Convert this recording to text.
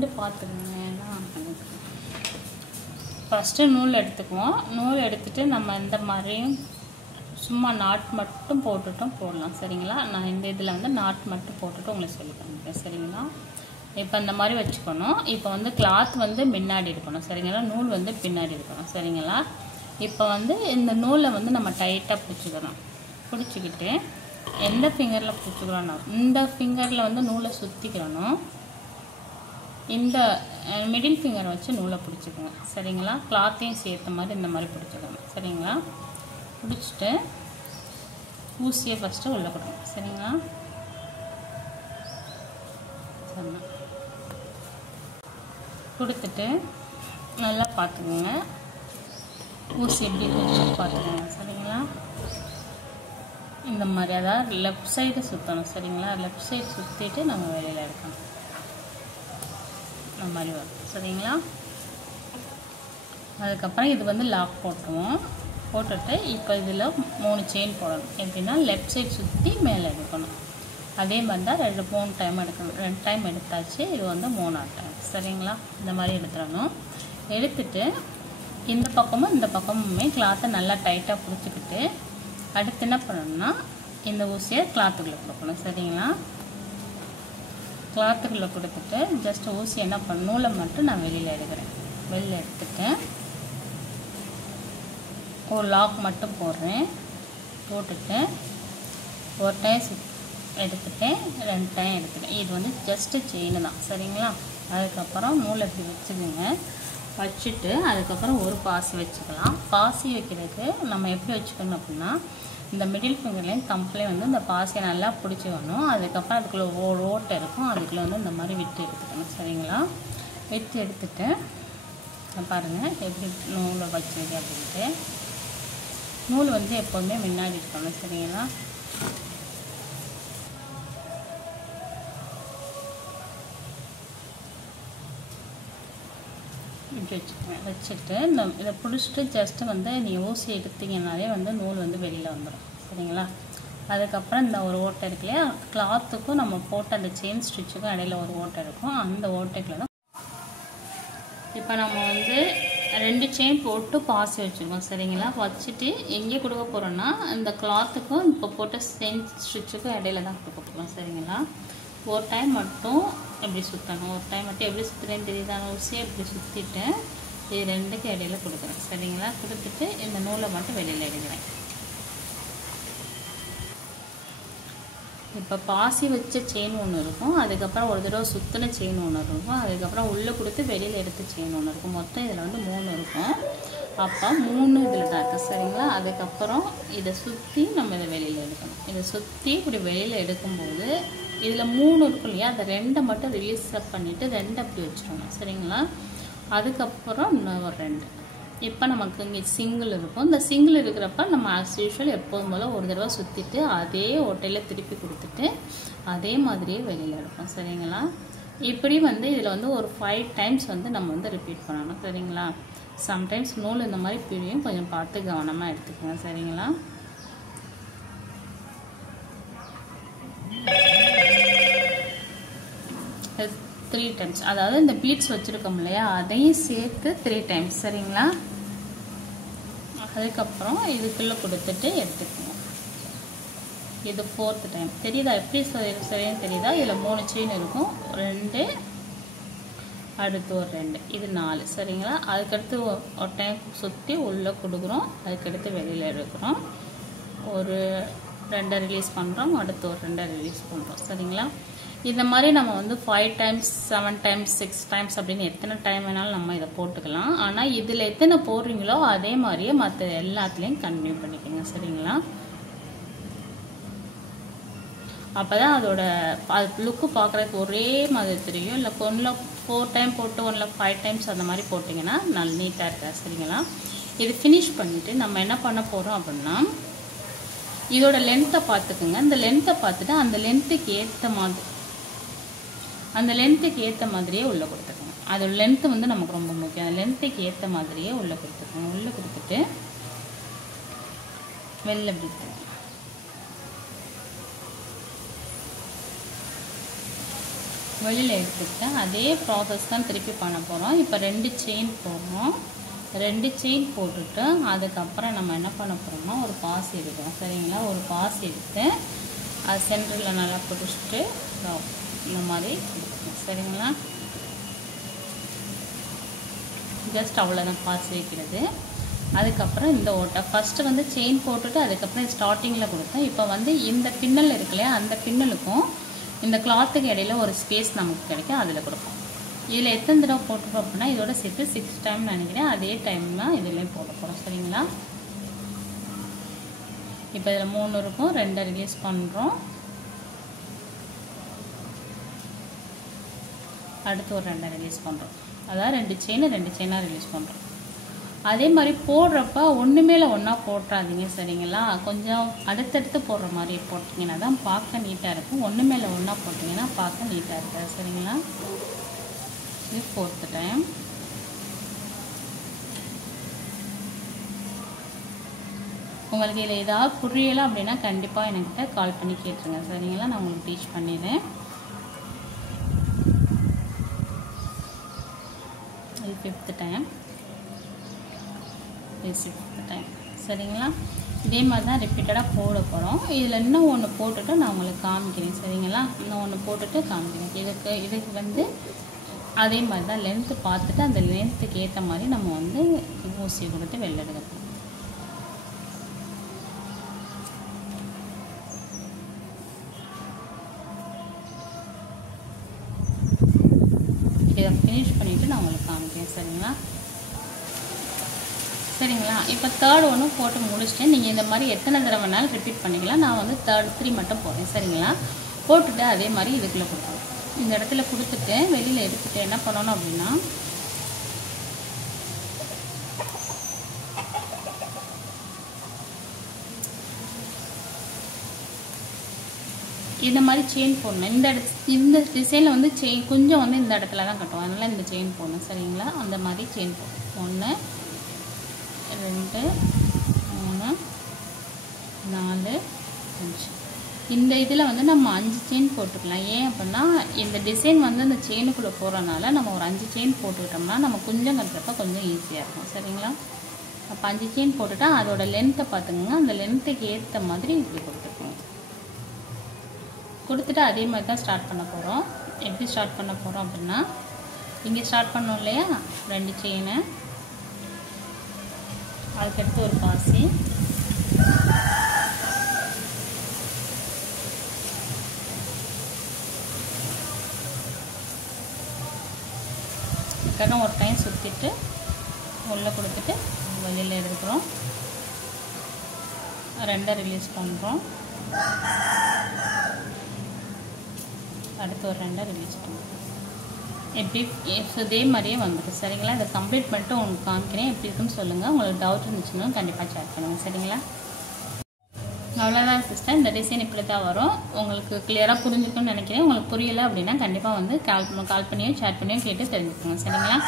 2 பார்த்துக்கோங்க. ஏன்னா ஃபஸ்ட்டு நூல் எடுத்துக்குவோம். நூல் எடுத்துகிட்டு நம்ம இந்த மாதிரியும் சும்மா நாட் மட்டும் போட்டுட்டும் போடலாம். சரிங்களா? நான் இந்த இதில் வந்து நாட் மட்டும் போட்டுட்டு உங்களுக்கு சொல்லி காமிக்கிறேன். சரிங்களா? இப்போ இந்த மாதிரி வச்சுக்கணும். இப்போ வந்து கிளாத் வந்து முன்னாடி இருக்கணும். சரிங்களா? நூல் வந்து பின்னாடி இருக்கணும். சரிங்களா? இப்போ வந்து இந்த நூலை வந்து நம்ம டைட்டாக பிடிச்சிக்கணும். பிடிச்சிக்கிட்டு எந்த ஃபிங்கரில் பிடிச்சிக்கிறோன்னா இந்த ஃபிங்கரில் வந்து நூலை சுற்றிக்கிறணும். இந்த மிடில் ஃபிங்கரை வச்சு நூலை பிடிச்சிக்கோங்க. சரிங்களா? கிளாத்தையும் சேர்த்த மாதிரி இந்த மாதிரி பிடிச்சிக்கணும். சரிங்களா? பிடிச்சிட்டு ஊசியை ஃபஸ்ட்டு உள்ளே கொடுக்கணும். சரிங்களா? சரி, கொடுத்துட்டு நல்லா பார்த்துக்கோங்க. ஊசி எப்படி வச்சு பார்த்துக்கோங்க. சரிங்களா? இந்த மாதிரி அதாவது லெஃப்ட் சைடு சுற்றணும். சரிங்களா? லெஃப்ட் சைடு சுற்றிட்டு நம்ம வெளியில் எடுக்கணும். இந்த மாதிரி வரும். சரிங்களா? அதுக்கப்புறம் இது வந்து லாக் போட்டுருவோம். போட்டுட்டு இப்போ இதில் 3 செயின் போடணும். எப்படின்னா லெஃப்ட் சைடு சுற்றி மேலே எடுக்கணும். அதே மாதிரி தான் 3 டைம் எடுக்கணும். 2 டைம் எடுத்தாச்சு. இது வந்து 3ஆவது டைம். சரிங்களா? இந்த மாதிரி எடுத்துடணும். எடுத்துட்டு இந்த பக்கமும் இந்த பக்கமுமே கிளாத்தை நல்லா டைட்டாக பிடிச்சிக்கிட்டு அடுத்து என்ன பண்ணணும்னா இந்த ஊசியை கிளாத்துக்குள்ளே கொடுக்கணும். சரிங்களா? கிளாத்துக்குள்ளே கொடுத்துட்டு ஜஸ்ட் ஊசி என்ன பண்ண நூலை மட்டும் நான் வெளியில் எடுக்கிறேன். வெளியில் எடுத்துட்டு ஒரு லாக் மட்டும் போடுறேன். போட்டுட்டு ஒரு டைம் எடுத்துட்டேன், 2 டைம் எடுத்துட்டேன். இது வந்து ஜஸ்ட்டு செயின் தான். சரிங்களா? அதுக்கப்புறம் நூலை இப்படி வச்சுக்கோங்க. வச்சுட்டு அதுக்கப்புறம் ஒரு பாசி வச்சுக்கலாம். பாசி வைக்கிறதுக்கு நம்ம எப்படி வச்சுக்கணும் அப்படின்னா இந்த மிடில் ஃபிங்கர்லேயும் தம்புலேயும் வந்து இந்த பாசியை நல்லா பிடிச்சிக்கணும். அதுக்கப்புறம் அதுக்குள்ளே ஓட்டை இருக்கும். அதுக்குள்ளே வந்து இந்த மாதிரி விட்டு எடுத்துக்கணும். சரிங்களா? விட்டு எடுத்துட்டு பாருங்கள் எப்படி நூலை வச்சுருக்கு அப்படின்ட்டு. நூல் வந்து எப்போதுமே முன்னாடி இருக்கணும். சரிங்களா? இப்படி வச்சுக்கோங்க. வச்சுட்டு இதை பிடிச்சிட்டு ஜஸ்ட்டு வந்து நீங்கள் ஊசி எடுத்தீங்கன்னாலே வந்து நூல் வந்து வெளியில் வந்துடும். சரிங்களா? அதுக்கப்புறம் இந்த ஒரு ஓட்டை இருக்கு இல்லையா, கிளாத்துக்கும் நம்ம போட்ட அந்த செயின் ஸ்டிச்சுக்கும் இடையில ஒரு ஓட்டை இருக்கும். அந்த ஓட்டைக்குள்ள தான் இப்போ நம்ம வந்து 2 செயின் போட்டு பாசி வச்சுருக்கோம். சரிங்களா? வச்சுட்டு எங்கே கொடுக்க போகிறோன்னா இந்த கிளாத்துக்கும் இப்போ போட்ட செயின் ஸ்டிச்சுக்கும் இடையில தான் கொடுக்க போகிறோம். சரிங்களா? ஒரு டைம் மட்டும் எப்படி சுற்றணும். ஒரு டைம் மட்டும் எப்படி சுற்றுறேன்னு தெரியுதா? ஊசியை எப்படி சுற்றிட்டு இது 2க்கு இடையில கொடுக்குறேன். சரிங்களா? கொடுத்துட்டு இந்த நூலை மட்டும் வெளியில் எடுக்கிறேன். இப்போ பாசி வச்ச செயின் ஒன்று இருக்கும். அதுக்கப்புறம் ஒரு தடவை சுற்றின செயின் ஒன்று இருக்கும். அதுக்கப்புறம் உள்ளே கொடுத்து வெளியில் எடுத்த செயின் ஒன்று இருக்கும். மொத்தம் இதில் வந்து 3 இருக்கும். அப்போ 3 இதில் தான் இருக்குது. சரிங்களா? அதுக்கப்புறம் இதை சுற்றி நம்ம இதை வெளியில் எடுக்கணும். இதை சுற்றி இப்படி வெளியில் எடுக்கும்போது இதில் 3 இருக்கும் இல்லையா, அதை 2 மட்டும் ரிலீஸ் பண்ணிவிட்டு 2 அப்படி வச்சுருவோம். சரிங்களா? அதுக்கப்புறம் இன்னும் ஒரு 2. இப்போ நமக்கு இங்கே சிங்கிள் இருக்கும். இந்த சிங்கிள் இருக்கிறப்ப நம்ம ஆஸ் யூஷுவல் எப்போதும் போல் ஒரு தடவை சுற்றிட்டு அதே ஓட்டையில் திருப்பி கொடுத்துட்டு அதே மாதிரியே வெளியில் எடுப்போம். சரிங்களா? இப்படி வந்து இதில் வந்து ஒரு 5 டைம்ஸ் வந்து நம்ம வந்து ரிப்பீட் பண்ணணும். சரிங்களா? சம்டைம்ஸ் நூல் இந்த மாதிரி பிரியும். கொஞ்சம் பார்த்து கவனமாக எடுத்துக்கோங்க. சரிங்களா? இது 3 டைம்ஸ். அதாவது இந்த பீட்ஸ் வச்சுருக்கோம் இல்லையா, அதையும் சேர்த்து 3 டைம்ஸ். சரிங்களா? அதுக்கப்புறம் இதுக்குள்ளே கொடுத்துட்டு எடுத்துக்கணும். இது 4th டைம். தெரியுதா எப்படி சரின்னு தெரியுதா? இதில் 3 செயின் இருக்கும். 2 அடுத்து ஒரு 2 இது 4. சரிங்களா? அதுக்கடுத்து ஒரு டைம் சுற்றி உள்ளே கொடுக்குறோம். அதுக்கடுத்து வெளியில் எடுக்கிறோம். ஒரு 2 ரிலீஸ் பண்ணுறோம். அடுத்து ஒரு 2 ரிலீஸ் பண்ணுறோம். சரிங்களா? இந்த மாதிரி நம்ம வந்து 5 டைம்ஸ் 7 டைம்ஸ் 6 டைம்ஸ் அப்படின்னு எத்தனை டைம் வேணாலும் நம்ம இதை போட்டுக்கலாம். ஆனால் இதில் எத்தனை போடுறீங்களோ அதே மாதிரியே மற்ற எல்லாத்துலேயும் கண்டினியூ பண்ணிக்கோங்க. சரிங்களா? அப்போ தான் அதோட லுக்கு பார்க்குறதுக்கு ஒரே மாதிரி தெரியும். இல்லை ஒன்றில் 4 டைம் போட்டு ஒன்றில் 5 டைம்ஸ் அந்த மாதிரி போட்டிங்கன்னா நல்ல நீட்டாக இருக்கா. சரிங்களா? இது ஃபினிஷ் பண்ணிவிட்டு நம்ம என்ன பண்ண போகிறோம் அப்படின்னா இதோட லென்த்தை பார்த்துக்குங்க. இந்த லென்த்தை பார்த்துட்டு அந்த லென்த்துக்கு ஏற்ற மாதிரியே உள்ளே கொடுத்துக்கோங்க. அதோட லென்த்து வந்து நமக்கு ரொம்ப முக்கியம். அந்த லென்த்துக்கு ஏற்ற மாதிரியே உள்ளே கொடுத்துக்கோங்க. உள்ளே கொடுத்துட்டு வெளில பிடிக்கணும். வெளியில் எடுத்துக்கிட்டு அதே ப்ராசஸ் தான் திருப்பி பண்ண போகிறோம். இப்போ 2 செயின் போடுறோம். 2 செயின் போட்டுட்டு அதுக்கப்புறம் நம்ம என்ன பண்ண போகிறோம்னா ஒரு பாசி எடுக்கிறோம். சரிங்களா? ஒரு பாசி எடுத்து அது சென்டரில் நல்லா பிடிச்சிட்டு இந்த மாதிரி எடுக்கணும். சரிங்களா? ஜஸ்ட் அவ்வளோதான் பாசி வைக்கிறது. அதுக்கப்புறம் இந்த ஓட்டை ஃபஸ்ட்டு வந்து செயின் போட்டுட்டு அதுக்கப்புறம் ஸ்டார்டிங்கில் கொடுத்தேன். இப்போ வந்து இந்த பின்னல் இருக்கு இல்லையா, அந்த பின்னலுக்கும் இந்த கிளாத்துக்கு இடையில ஒரு ஸ்பேஸ் நமக்கு கிடைக்கும், அதில் கொடுப்போம். இதில் எத்தனை தடவை போட்டுப்போம் அப்படின்னா இதோட சேர்த்து 6 டைம் நினைக்கிறேன். அதே டைம் தான் இதுலேயும் போட போகிறோம். சரிங்களா? இப்போ இதில் 3 இருக்கும், 2 ரிலீஸ் பண்ணுறோம். அடுத்து ஒரு 2 ரிலீஸ் பண்ணுறோம். அதாவது 2 செயினாக ரிலீஸ் பண்ணுறோம். அதே மாதிரி போடுறப்ப ஒன்று மேலே ஒன்றா போட்டுறாதீங்க. சரிங்களா? கொஞ்சம் அடுத்தடுத்து போடுற மாதிரி போட்டிங்கன்னா தான் பார்க்க நீட்டாக இருக்கும். ஒன்று மேலே ஒன்றா போட்டிங்கன்னா பார்க்க நீட்டாக இருக்காது. சரிங்களா? இது 4th டைம். உங்களுக்கு இதில் ஏதாவது புரியலை அப்படின்னா கண்டிப்பாக என்கிட்ட கால் பண்ணி கேட்டுருங்க. சரிங்களா? நான் உங்களுக்கு டீச் பண்ணிடுறேன். இது 5th டைம். இது 6th டைம். சரிங்களா? இதே மாதிரி தான் ரிப்பீட்டடாக போட போகிறோம். இதில் இன்னும் ஒன்று போட்டுட்டு நான் உங்களுக்கு காமிக்கிறேன். சரிங்களா? இன்னும் ஒன்று போட்டுட்டு காமிக்கிறேன். இதுக்கு வந்து அதே மாதிரி தான் லென்த்து பார்த்துட்டு அந்த லென்த்துக்கு ஏற்ற மாதிரி நம்ம வந்து ஊசி கொடுத்து வெளில எடுக்கணும். இதை ஃபினிஷ் பண்ணிவிட்டு நான் உங்களுக்கு காமிக்கிறேன். சரிங்களா? சரிங்களா? இப்போ 3rd ஒன்றும் போட்டு முடிச்சுட்டேன். நீங்கள் இந்த மாதிரி எத்தனை தடவை வேணாலும் ரிப்பீட் பண்ணிக்கலாம். நான் வந்து 3 மட்டும் போடுறேன். சரிங்களா? போட்டுட்டு அதே மாதிரி இதுக்குள்ளே கொடுக்கணும். இந்த இடத்துல கொடுத்துட்டு வெளியில் எடுத்துட்டு என்ன பண்ணணும் அப்படின்னா இந்த மாதிரி செயின் போடணும். இந்த டிசைனில் வந்து செயின் கொஞ்சம் வந்து இந்த இடத்துல தான் கட்டுவோம். அதனால் இந்த செயின் போடணும். சரிங்களா? அந்த மாதிரி செயின் போடணும். 1 2 3 4 5. இந்த இதில் வந்து நம்ம 5 செயின் போட்டுக்கலாம். ஏன் அப்படின்னா இந்த டிசைன் வந்து அந்த செயினுக்குள்ளே போகிறனால நம்ம ஒரு 5 செயின் போட்டுக்கிட்டோம்னா நம்ம கொஞ்சம் கட்டுறப்ப கொஞ்சம் ஈஸியாக இருக்கும். சரிங்களா? அப்போ 5 செயின் போட்டுட்டா அதோட லென்த்தை பார்த்துக்கோங்க. அந்த லென்த்துக்கு ஏற்ற மாதிரி இப்படி கொடுத்துருக்கோம். கொடுத்துட்டு அதே மாதிரி தான் ஸ்டார்ட் பண்ண போகிறோம். எப்படி ஸ்டார்ட் பண்ண போகிறோம் அப்படின்னா இங்கே ஸ்டார்ட் பண்ணோம் இல்லையா, 2 செயினு, அதுக்கடுத்து ஒரு பாசி, அதுக்கப்புறம் ஒரு டைம் சுற்றிட்டு உள்ளே கொடுத்துட்டு வெளியில் எடுக்கிறோம். 2 ரிலீஸ் பண்ணுறோம். அடுத்து ஒரு 2 ரிலீஸ் பண்ணுறோம். எப்படி இதே மாதிரியே வந்துட்டு. சரிங்களா? இதை கம்ப்ளீட் பண்ணிட்டு உங்களுக்கு காமிக்கிறேன். எப்படி இருக்குன்னு சொல்லுங்கள். உங்களுக்கு டவுட் இருந்துச்சுன்னா கண்டிப்பாக ஷேர் பண்ணுங்கள். சரிங்களா? அவ்வளோதான் சிஸ்டர். இந்த டிசைன் இப்படி தான் வரும். உங்களுக்கு கிளியராக புரிஞ்சுக்கணும்னு நினைக்கிறேன். உங்களுக்கு புரியலை அப்படின்னா கண்டிப்பாக வந்து கால் பண்ணியோ சேட் பண்ணியோ கேட்டு தெரிஞ்சுக்கோங்க. சரிங்களா?